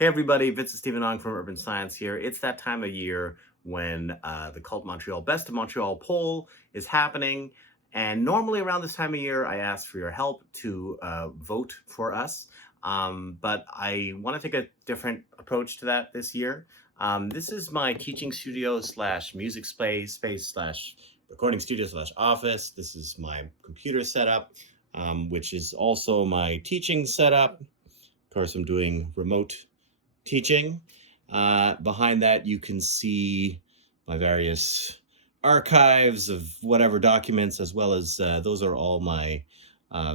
Hey everybody, Vincent Stephen Ong from Urban Science here. It's that time of year when the Cult Montreal Best of Montreal poll is happening. And normally around this time of year, I ask for your help to vote for us. But I want to take a different approach to that this year. This is my teaching studio slash music space slash recording studio slash office. This is my computer setup, which is also my teaching setup. Of course, I'm doing remote teaching. Behind that, you can see my various archives of whatever documents, as well as those are all my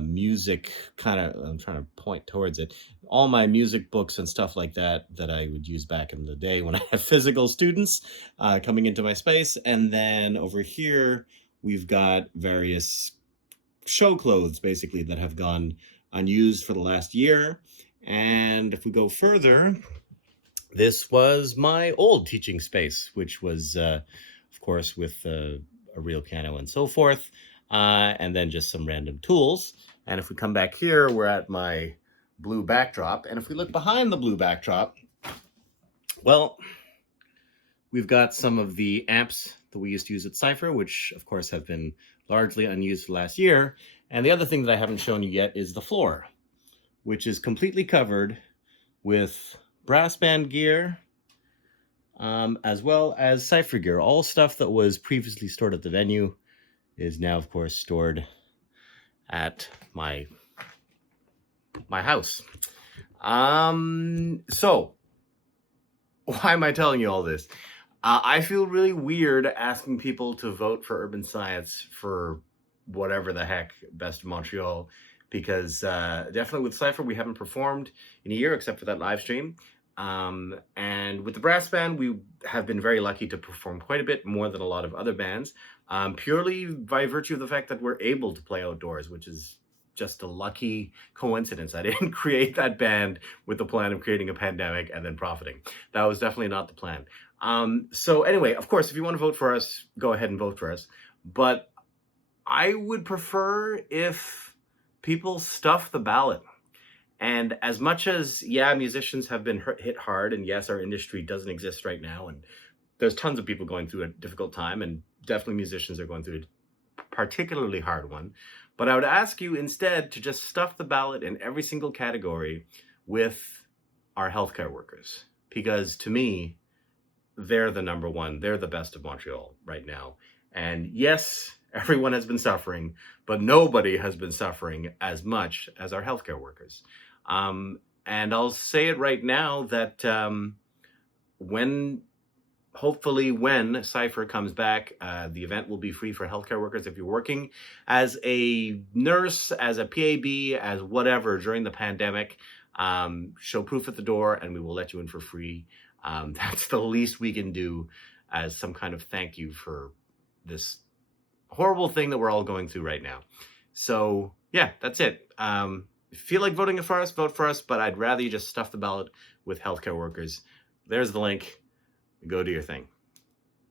music I'm trying to point towards it. All my music books and stuff like that that I would use back in the day when I had physical students coming into my space. And then over here, we've got various show clothes basically that have gone unused for the last year. And if we go further, this was my old teaching space, which was, of course, with a real piano and so forth, and then just some random tools. And if we come back here, we're at my blue backdrop. And if we look behind the blue backdrop, well, we've got some of the amps that we used to use at Cypher, which, of course, have been largely unused for last year. And the other thing that I haven't shown you yet is the floor, which is completely covered with brass band gear, as well as Cypher gear. All stuff that was previously stored at the venue is now, of course, stored at my house. So why am I telling you all this? I feel really weird asking people to vote for Urban Science for whatever the heck, Best of Montreal, because definitely with Cypher, we haven't performed in a year except for that live stream. And with the brass band, we have been very lucky to perform quite a bit more than a lot of other bands, purely by virtue of the fact that we're able to play outdoors, which is just a lucky coincidence. I didn't create that band with the plan of creating a pandemic and then profiting. That was definitely not the plan. So anyway, of course, if you want to vote for us, go ahead and vote for us. But I would prefer if people stuff the ballot. And as much as, yeah, musicians have been hit hard, and yes, our industry doesn't exist right now, and there's tons of people going through a difficult time, and definitely musicians are going through a particularly hard one. But I would ask you instead to just stuff the ballot in every single category with our healthcare workers. Because to me, they're the number one. They're the best of Montreal right now. And yes, everyone has been suffering, but nobody has been suffering as much as our healthcare workers. And I'll say it right now that hopefully when Cypher comes back, the event will be free for healthcare workers. If you're working as a nurse, as a PAB, as whatever during the pandemic, show proof at the door and we will let you in for free. That's the least we can do as some kind of thank you for this horrible thing that we're all going through right now. So yeah, that's it. If you feel like voting for us, vote for us, but I'd rather you just stuff the ballot with healthcare workers. There's the link. Go do your thing.